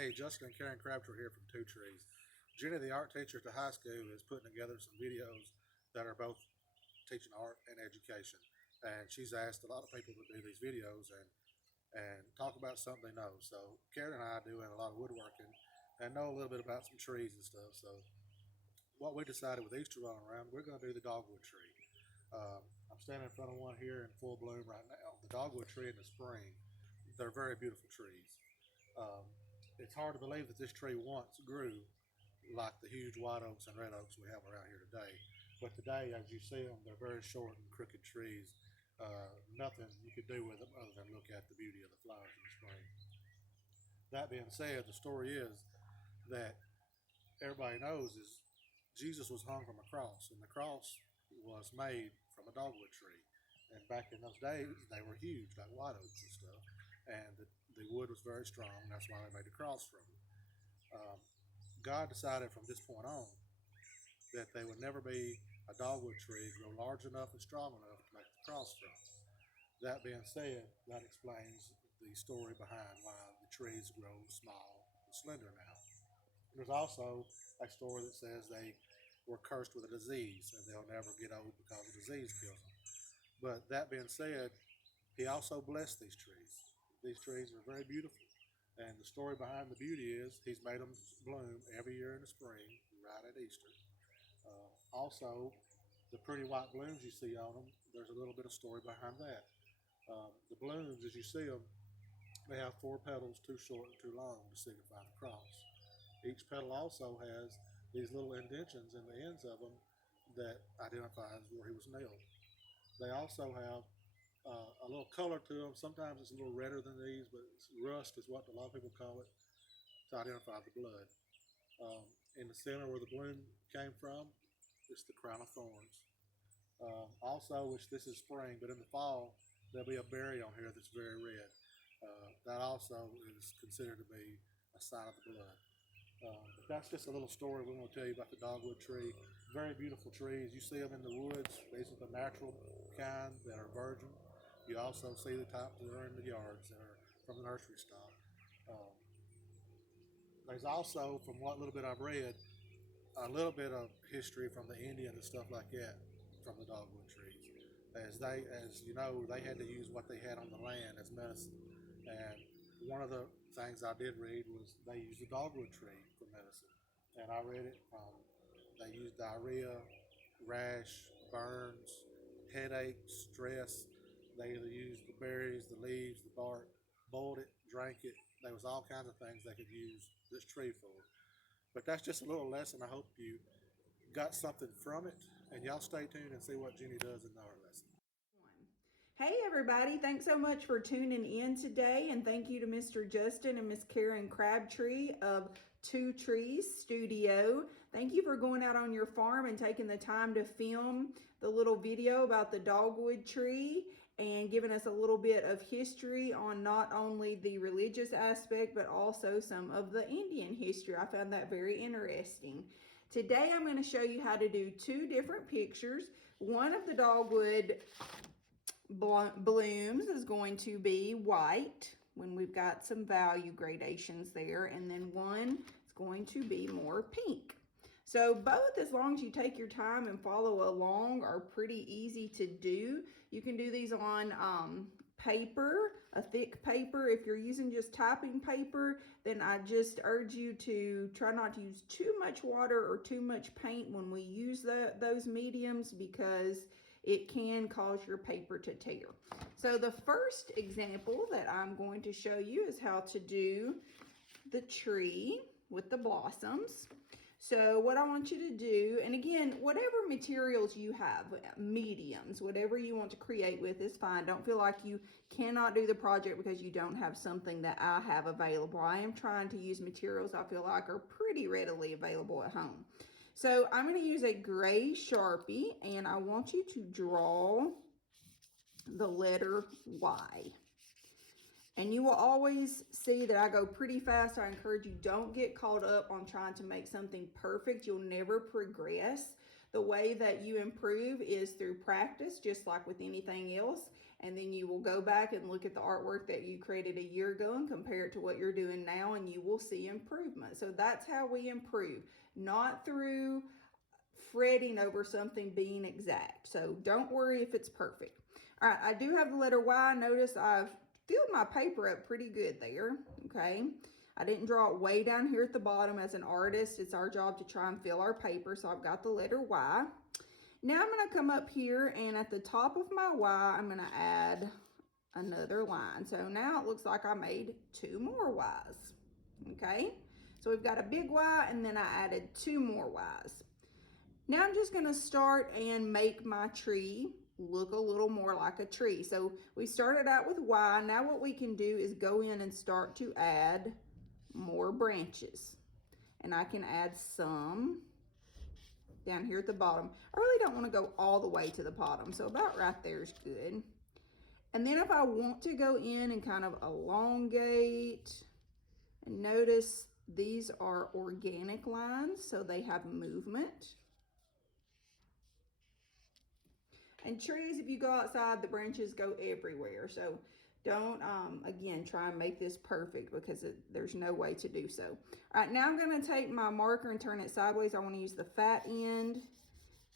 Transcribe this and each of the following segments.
Hey, Justin and Karen CRABTREE here from Two Trees. Jenny, the art teacher at the high school, is putting together some videos that are both teaching art and education. And she's asked a lot of people to do these videos and talk about something they know. So Karen and I are doing a lot of woodworking and know a little bit about some trees and stuff. So what we decided with Easter running around, we're going to do the dogwood tree. I'm standing in front of one here in full bloom right now. The dogwood tree in the spring, they're very beautiful trees. It's hard to believe that this tree once grew like the huge white oaks and red oaks we have around here today. But today, as you see them, they're very short and crooked trees. Nothing you could do with them other than look at the beauty of the flowers in the spring. That being said, the story is that everybody knows is Jesus was hung from a cross, and the cross was made from a dogwood tree. And back in those days, they were huge, like white oaks and stuff. And the wood was very strong. That's why they made the cross from it. God decided from this point on that they would never be a dogwood tree grow large enough and strong enough to make the cross from. That being said, that explains the story behind why the trees grow small and slender now. There's also a story that says they were cursed with a disease and they'll never get old because the disease kills them. But that being said, he also blessed these trees. These trees are very beautiful. And the story behind the beauty is he's made them bloom every year in the spring, right at Easter. Also, the pretty white blooms you see on them, there's a little bit of story behind that. The blooms, as you see them, they have 4 petals, too short and too long to signify the cross. Each petal also has these little indentions in the ends of them that identifies where he was nailed. They also have a little color to them. Sometimes it's a little redder than these, but rust is what a lot of people call it to identify the blood. In the center where the bloom came from, it's the crown of thorns. Also, which this is spring, but in the fall, there'll be a berry on here that's very red. That also is considered to be a sign of the blood. But that's just a little story we want to tell you about the dogwood tree. Very beautiful trees. You see them in the woods. These are the natural kind that are virgin. You also see the types that are in the yards that are from the nursery stock. There's also, from what little bit I've read, a little bit of history from the Indians and stuff like that from the dogwood trees. As you know, they had to use what they had on the land as medicine. And one of the things I did read was they used the dogwood tree for medicine. And I read it, they used diarrhea, rash, burns, headaches, stress. They either used the berries, the leaves, the bark, boiled it, drank it. There was all kinds of things they could use this tree for. But that's just a little lesson. I hope you got something from it. And y'all stay tuned and see what Jenny does in the art lesson. Hey everybody, thanks so much for tuning in today, and thank you to Mr. Justin and Miss Karen CRABTREE of Two Trees Studio. Thank you for going out on your farm and taking the time to film the little video about the dogwood tree and giving us a little bit of history on not only the religious aspect but also some of the Indian history. I found that very interesting. Today I'm going to show you how to do 2 different pictures. One of the dogwood blooms is going to be white when we've got some value gradations there, and then one is going to be more pink. So both, as long as you take your time and follow along, are pretty easy to do. You can do these on paper, a thick paper. If you're using just typing paper, then I just urge you to try not to use too much water or too much paint when we use those mediums, because it can cause your paper to tear. So the first example that I'm going to show you is how to do the tree with the blossoms. So what I want you to do, and again, whatever materials you have, mediums, whatever you want to create with is fine. Don't feel like you cannot do the project because you don't have something that I have available. I am trying to use materials I feel like are pretty readily available at home. So I'm going to use a gray Sharpie, and I want you to draw the letter Y. And you will always see that I go pretty fast. I encourage you, don't get caught up on trying to make something perfect. You'll never progress. The way that you improve is through practice, just like with anything else. And then you will go back and look at the artwork that you created a year ago and compare it to what you're doing now, and you will see improvement. So that's how we improve, not through fretting over something being exact. So don't worry if it's perfect. All right, I do have the letter Y. Notice I've filled my paper up pretty good there, okay? I didn't draw it way down here at the bottom. As an artist, it's our job to try and fill our paper, so I've got the letter Y. Now I'm gonna come up here, and at the top of my Y, I'm gonna add another line. So now it looks like I made 2 more Y's, okay? So we've got a big Y, and then I added 2 more Y's. Now I'm just gonna start and make my tree look a little more like a tree. So we started out with Y. Now what we can do is go in and start to add more branches. And I can add some down here at the bottom. I really don't want to go all the way to the bottom, so about right there is good. And then if I want to go in and kind of elongate, and notice these are organic lines, so they have movement. And trees, if you go outside, the branches go everywhere. So don't, again, try and make this perfect, because there's no way to do so. All right, now I'm going to take my marker and turn it sideways. I want to use the fat end,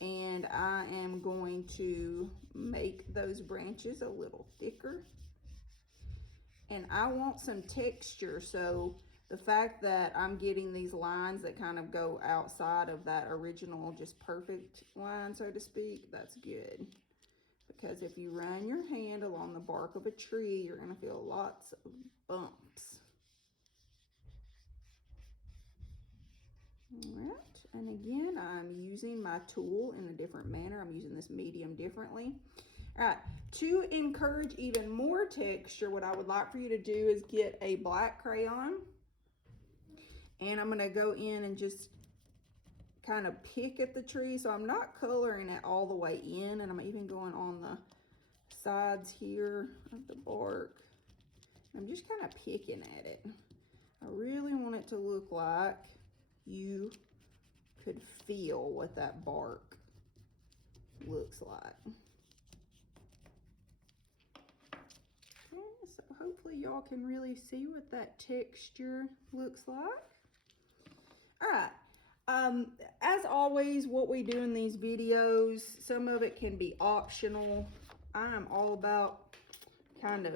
and I am going to make those branches a little thicker. And I want some texture, so the fact that I'm getting these lines that kind of go outside of that original just perfect line, so to speak, that's good. Because if you run your hand along the bark of a tree, you're going to feel lots of bumps. All right, and again, I'm using my tool in a different manner. I'm using this medium differently. All right, to encourage even more texture, what I would like for you to do is get a black crayon, and I'm going to go in and just kind of pick at the tree. So I'm not coloring it all the way in, and I'm even going on the sides here of the bark. I'm just kind of picking at it. I really want it to look like you could feel what that bark looks like. Okay, so hopefully y'all can really see what that texture looks like. All right. As always, what we do in these videos, some of it can be optional. I'm all about kind of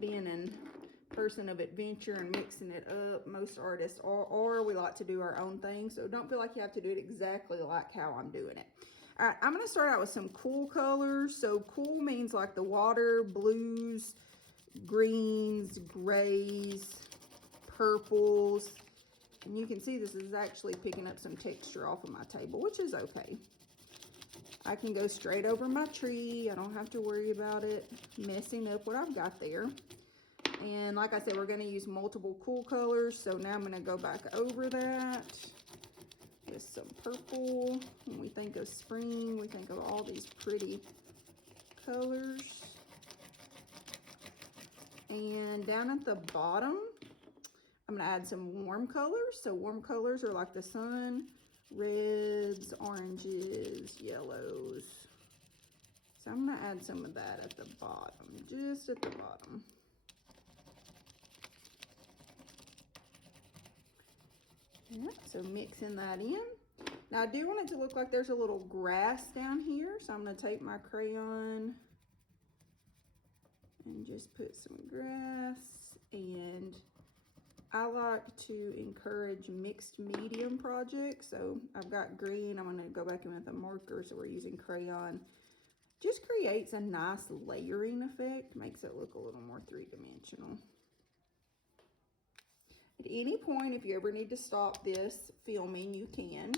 being a person of adventure and mixing it up. Most artists are, or we like to do our own thing, so don't feel like you have to do it exactly like how I'm doing it. All right, I'm going to start out with some cool colors. So cool means like the water, blues, greens, grays, purples. And you can see this is actually picking up some texture off of my table, which is okay. I can go straight over my tree. I don't have to worry about it messing up what I've got there. And like I said, we're going to use multiple cool colors. So now I'm going to go back over that with some purple. When we think of spring, we think of all these pretty colors. And down at the bottom, I'm going to add some warm colors. So warm colors are like the sun, reds, oranges, yellows. So I'm going to add some of that at the bottom, just at the bottom. Yeah, so mixing that in. Now I do want it to look like there's a little grass down here. So I'm going to take my crayon and just put some grass. And I like to encourage mixed medium projects. So I've got green. I'm going to go back in with a marker. So we're using crayon. Just creates a nice layering effect. Makes it look a little more three-dimensional. At any point, if you ever need to stop this filming, you can.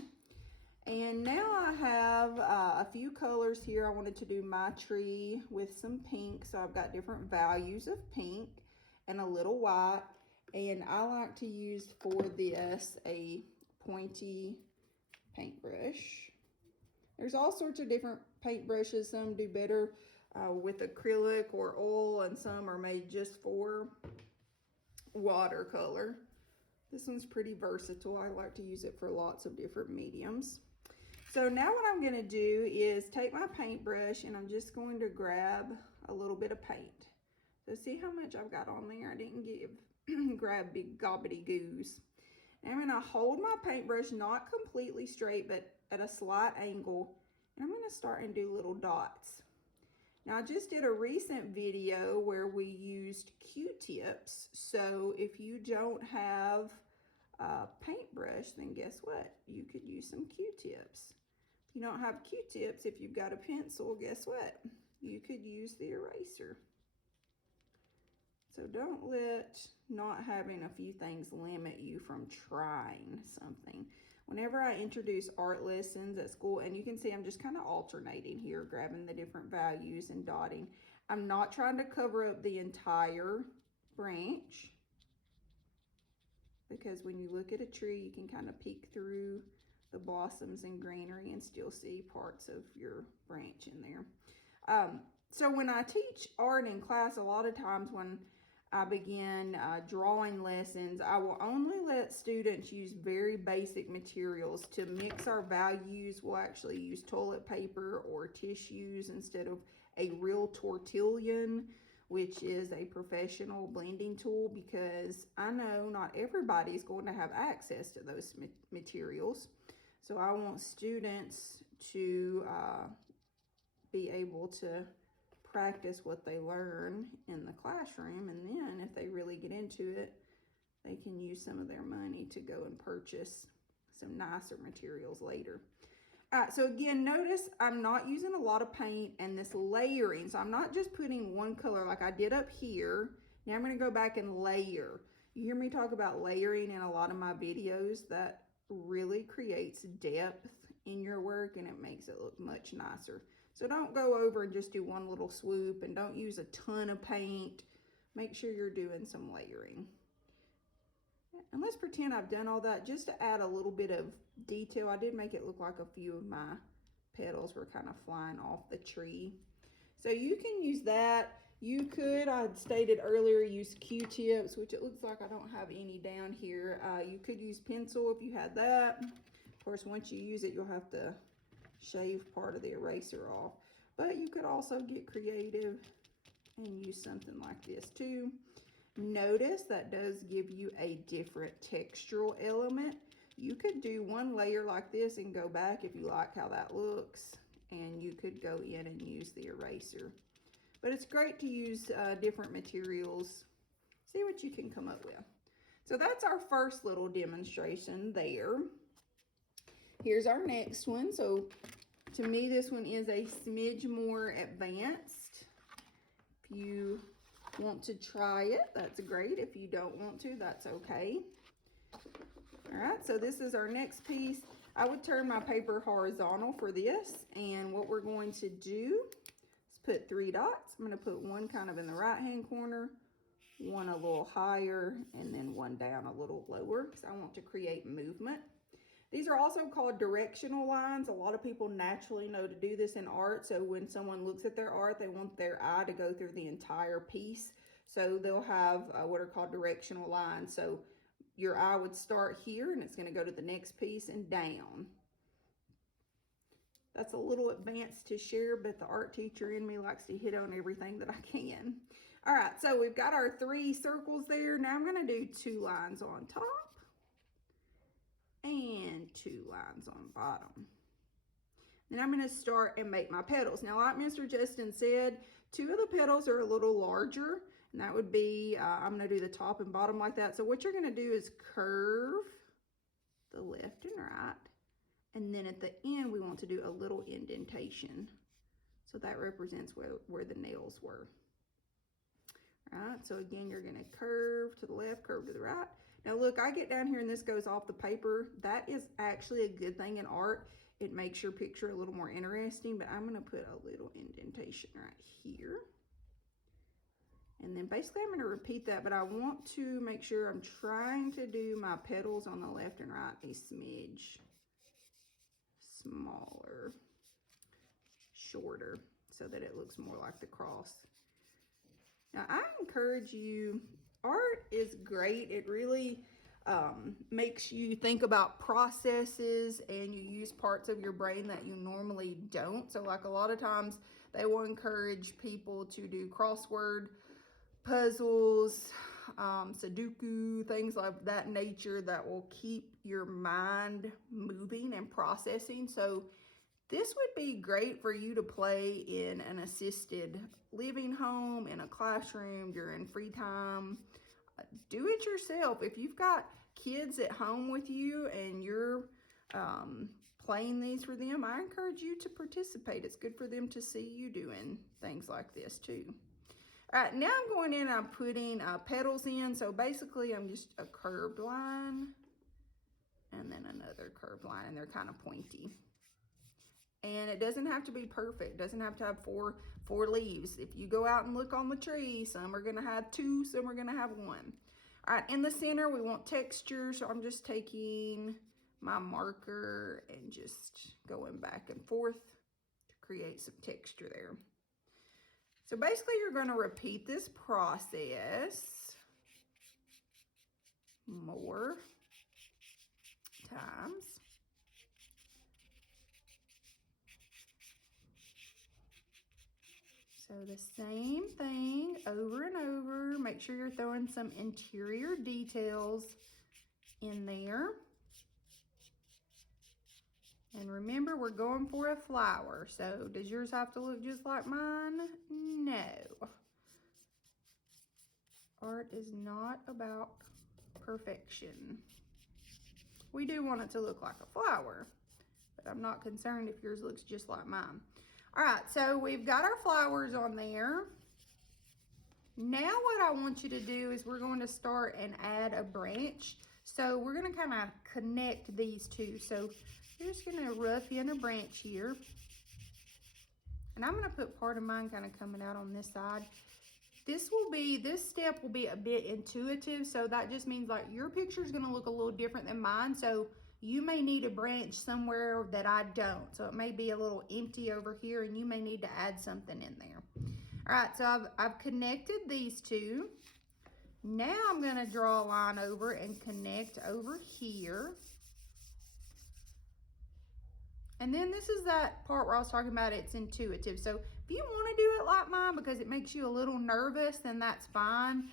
And now I have a few colors here. I wanted to do my tree with some pink. So I've got different values of pink and a little white. And I like to use for this a pointy paintbrush. There's all sorts of different paintbrushes. Some do better with acrylic or oil, and some are made just for watercolor. This one's pretty versatile. I like to use it for lots of different mediums. So now what I'm going to do is take my paintbrush, and I'm just going to grab a little bit of paint. So see how much I've got on there? I didn't grab big gobbity-goos. Now I'm gonna hold my paintbrush not completely straight, but at a slight angle, and I'm gonna start and do little dots. Now I just did a recent video where we used Q-tips, so if you don't have a paintbrush, then guess what? You could use some Q-tips. If you don't have Q-tips, if you've got a pencil, guess what? You could use the eraser. So don't let not having a few things limit you from trying something. Whenever I introduce art lessons at school, and you can see I'm just kind of alternating here, grabbing the different values and dotting. I'm not trying to cover up the entire branch, because when you look at a tree, you can kind of peek through the blossoms and greenery and still see parts of your branch in there. So when I teach art in class, a lot of times when I begin drawing lessons, I will only let students use very basic materials. To mix our values, we'll actually use toilet paper or tissues instead of a real tortillon, which is a professional blending tool, because I know not everybody's going to have access to those materials. So I want students to be able to practice what they learn in the classroom, and then if they really get into it, they can use some of their money to go and purchase some nicer materials later. All right, so again, notice I'm not using a lot of paint and this layering, so I'm not just putting one color like I did up here. Now I'm going to go back and layer. You hear me talk about layering in a lot of my videos. That really creates depth in your work and it makes it look much nicer. So don't go over and just do one little swoop, and don't use a ton of paint. Make sure you're doing some layering. And let's pretend I've done all that just to add a little bit of detail. I did make it look like a few of my petals were kind of flying off the tree. So you can use that. You could, I stated earlier, use Q-tips, which it looks like I don't have any down here. You could use pencil if you had that. Of course, once you use it, you'll have to shave part of the eraser off, but you could also get creative and use something like this too. Notice that does give you a different textural element. You could do one layer like this and go back if you like how that looks, and you could go in and use the eraser. But it's great to use different materials. See what you can come up with. So that's our first little demonstration there. Here's our next one. So to me, this one is a smidge more advanced. If you want to try it, that's great. If you don't want to, that's okay. All right, so this is our next piece. I would turn my paper horizontal for this, and what we're going to do is put 3 dots. I'm going to put one kind of in the right-hand corner, one a little higher, and then one down a little lower, because I want to create movement. These are also called directional lines. A lot of people naturally know to do this in art. So when someone looks at their art, they want their eye to go through the entire piece. So they'll have what are called directional lines. So your eye would start here and it's going to go to the next piece and down. That's a little advanced to share, but the art teacher in me likes to hit on everything that I can. All right, so we've got our 3 circles there. Now I'm going to do 2 lines on top and 2 lines on bottom. Then I'm going to start and make my petals. Now, like Mr. Justin said, 2 of the petals are a little larger, and that would be, I'm going to do the top and bottom like that. So what you're going to do is curve the left and right, and then at the end, we want to do a little indentation. So that represents where the nails were. All right, so again, you're going to curve to the left, curve to the right. Now look, I get down here and this goes off the paper. That is actually a good thing in art. It makes your picture a little more interesting, but I'm going to put a little indentation right here. And then basically I'm going to repeat that, but I want to make sure I'm trying to do my petals on the left and right a smidge smaller, shorter, so that it looks more like the cross. Now I encourage you, art is great. It really makes you think about processes, and you use parts of your brain that you normally don't. So like a lot of times They will encourage people to do crossword puzzles, Sudoku, things like that nature that will keep your mind moving and processing. So this would be great for you to play in an assisted living home, in a classroom, during free time. Do it yourself. If you've got kids at home with you and you're playing these for them, I encourage you to participate. It's good for them to see you doing things like this too. All right, now I'm going in and I'm putting petals in. So basically I'm just a curved line and then another curved line, and they're kind of pointy. And it doesn't have to be perfect. It doesn't have to have four leaves. If you go out and look on the tree, some are gonna have 2, some are gonna have 1. All right, in the center, we want texture. So I'm just taking my marker and just going back and forth to create some texture there. So basically you're gonna repeat this process more times. So the same thing over and over. Make sure you're throwing some interior details in there. And remember, we're going for a flower. So does yours have to look just like mine? No. Art is not about perfection. We do want it to look like a flower, but I'm not concerned if yours looks just like mine. All right, so we've got our flowers on there. Now what I want you to do is we're going to start and add a branch. So we're going to kind of connect these two. So you're just going to rough in a branch here. And I'm going to put part of mine kind of coming out on this side. This step will be a bit intuitive. So that just means like your picture is going to look a little different than mine. So you may need a branch somewhere that I don't. So it may be a little empty over here and you may need to add something in there. All right, so I've connected these two. Now I'm gonna draw a line over and connect over here. And then this is that part where I was talking about it's intuitive. So if you wanna do it like mine because it makes you a little nervous, then that's fine.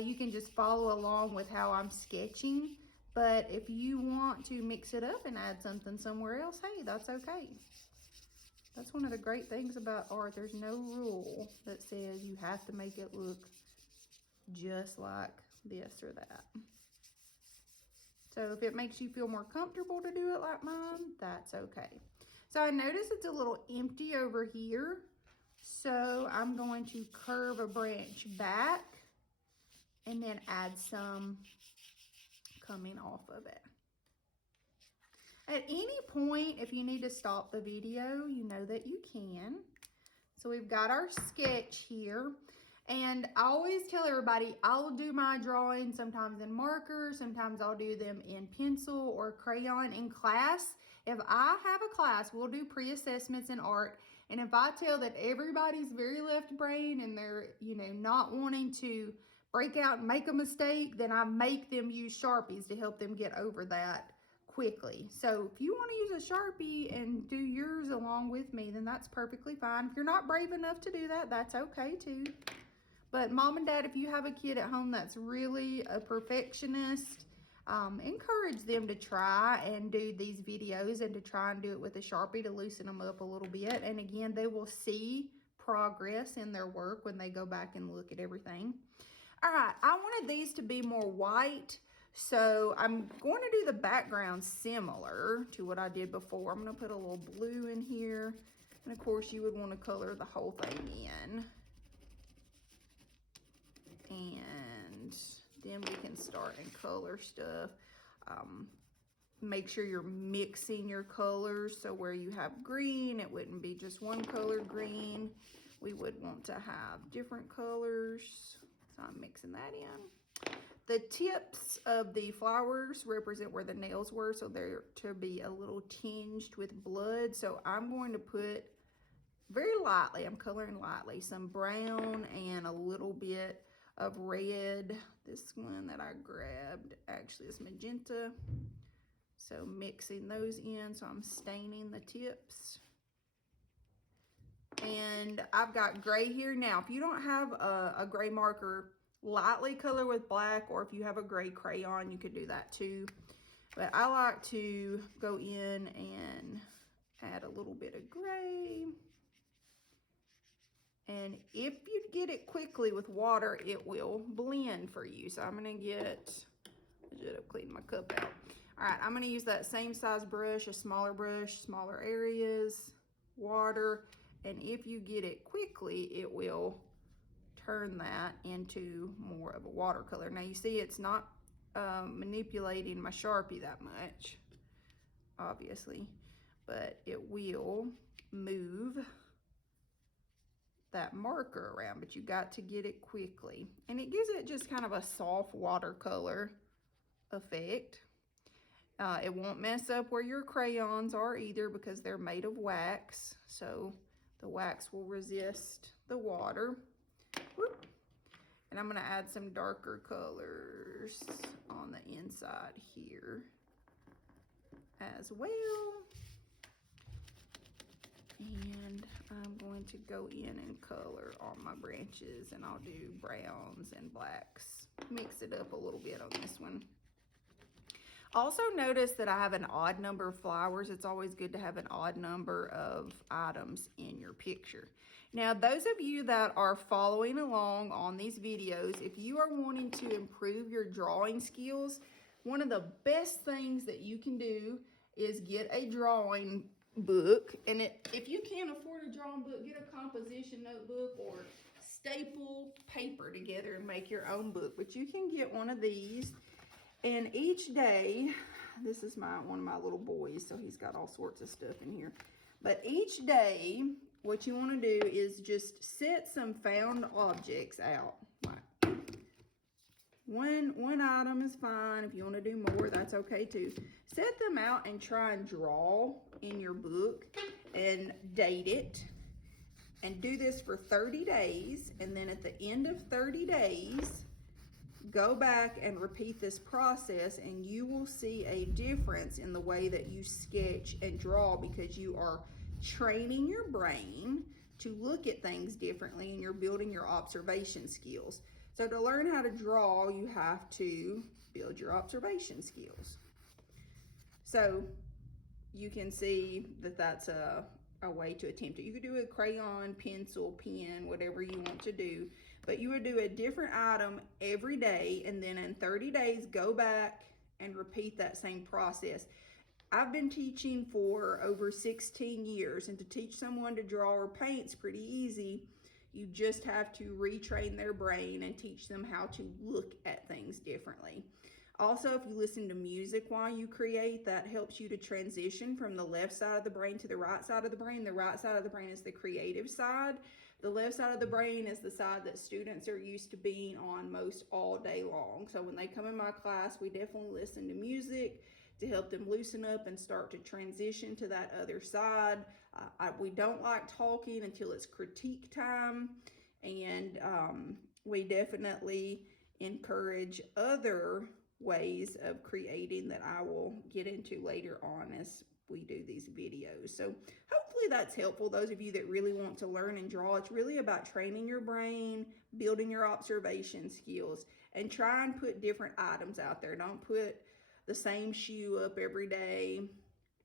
You can just follow along with how I'm sketching. But if you want to mix it up and add something somewhere else, hey, that's okay. That's one of the great things about art. There's no rule that says you have to make it look just like this or that. So if it makes you feel more comfortable to do it like mine, that's okay. So I notice it's a little empty over here. So I'm going to curve a branch back and then add some coming off of it. At any point, if you need to stop the video, you know that you can. So we've got our sketch here. And I always tell everybody, I'll do my drawings sometimes in marker, sometimes I'll do them in pencil or crayon in class. If I have a class, we'll do pre-assessments in art. And if I tell that everybody's very left brain and they're, not wanting to break out and make a mistake, then I make them use Sharpies to help them get over that quickly. So if you want to use a Sharpie and do yours along with me, then that's perfectly fine. If you're not brave enough to do that, that's okay too. But mom and dad, if you have a kid at home that's really a perfectionist, encourage them to try and do these videos and to try and do it with a Sharpie to loosen them up a little bit. And again, they will see progress in their work when they go back and look at everything. All right, I wanted these to be more white. So I'm going to do the background similar to what I did before. I'm going to put a little blue in here. And of course you would want to color the whole thing in. And then we can start and color stuff. Make sure you're mixing your colors. So where you have green, it wouldn't be just one color green. We would want to have different colors. So I'm mixing that in. The tips of the flowers represent where the nails were, so they're to be a little tinged with blood. So I'm going to put very lightly, I'm coloring lightly, some brown and a little bit of red. This one that I grabbed actually is magenta. So mixing those in, so I'm staining the tips. And I've got gray here. Now, if you don't have a gray marker, lightly color with black, or if you have a gray crayon, you could do that too. But I like to go in and add a little bit of gray. And if you get it quickly with water, it will blend for you. So I'm gonna get, I should have cleaned my cup out. All right, I'm gonna use that same size brush, smaller areas, water. And if you get it quickly, it will turn that into more of a watercolor. Now you see it's not manipulating my Sharpie that much, obviously, but it will move that marker around, but you got to get it quickly. And it gives it just kind of a soft watercolor effect. It won't mess up where your crayons are either because they're made of wax, so the wax will resist the water. Whoop. And I'm gonna add some darker colors on the inside here as well. And I'm going to go in and color on my branches, and I'll do browns and blacks. Mix it up a little bit on this one. Also notice that I have an odd number of flowers. It's always good to have an odd number of items in your picture. Now, those of you that are following along on these videos, if you are wanting to improve your drawing skills, one of the best things that you can do is get a drawing book. And if you can't afford a drawing book, get a composition notebook or staple paper together and make your own book. But you can get one of these. And each day, this is one of my little boys, so he's got all sorts of stuff in here. But each day, what you want to do is just set some found objects out. Like one item is fine. If you want to do more, that's okay too. Set them out and try and draw in your book and date it. And do this for 30 days. And then at the end of 30 days, go back and repeat this process, and you will see a difference in the way that you sketch and draw because you are training your brain to look at things differently and you're building your observation skills. So to learn how to draw, you have to build your observation skills. So you can see that that's a way to attempt it. You could do a crayon, pencil, pen, whatever you want to do. But you would do a different item every day, and then in 30 days, go back and repeat that same process. I've been teaching for over 16 years, and to teach someone to draw or paint is pretty easy. You just have to retrain their brain and teach them how to look at things differently. Also, if you listen to music while you create, that helps you to transition from the left side of the brain to the right side of the brain. The right side of the brain is the creative side. The left side of the brain is the side that students are used to being on most all day long. So when they come in my class, we definitely listen to music to help them loosen up and start to transition to that other side. We don't like talking until it's critique time. And we definitely encourage other ways of creating that I will get into later on as we do these videos. So hopefully that's helpful. Those of you that really want to learn and draw, it's really about training your brain, building your observation skills, and try and put different items out there. Don't put the same shoe up every day,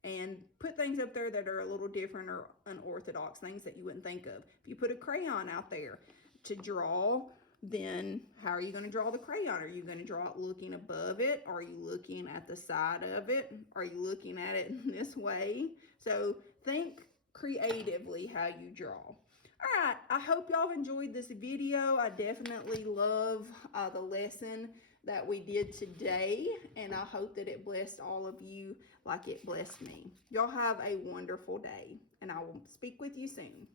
and put things up there that are a little different or unorthodox, things that you wouldn't think of. If you put a crayon out there to draw, then how are you going to draw the crayon? Are you going to draw it looking above it? Are you looking at the side of it? Are you looking at it in this way? So think creatively how you draw. All right, I hope y'all enjoyed this video. I definitely love the lesson that we did today, and I hope that it blessed all of you like it blessed me. Y'all have a wonderful day, and I will speak with you soon.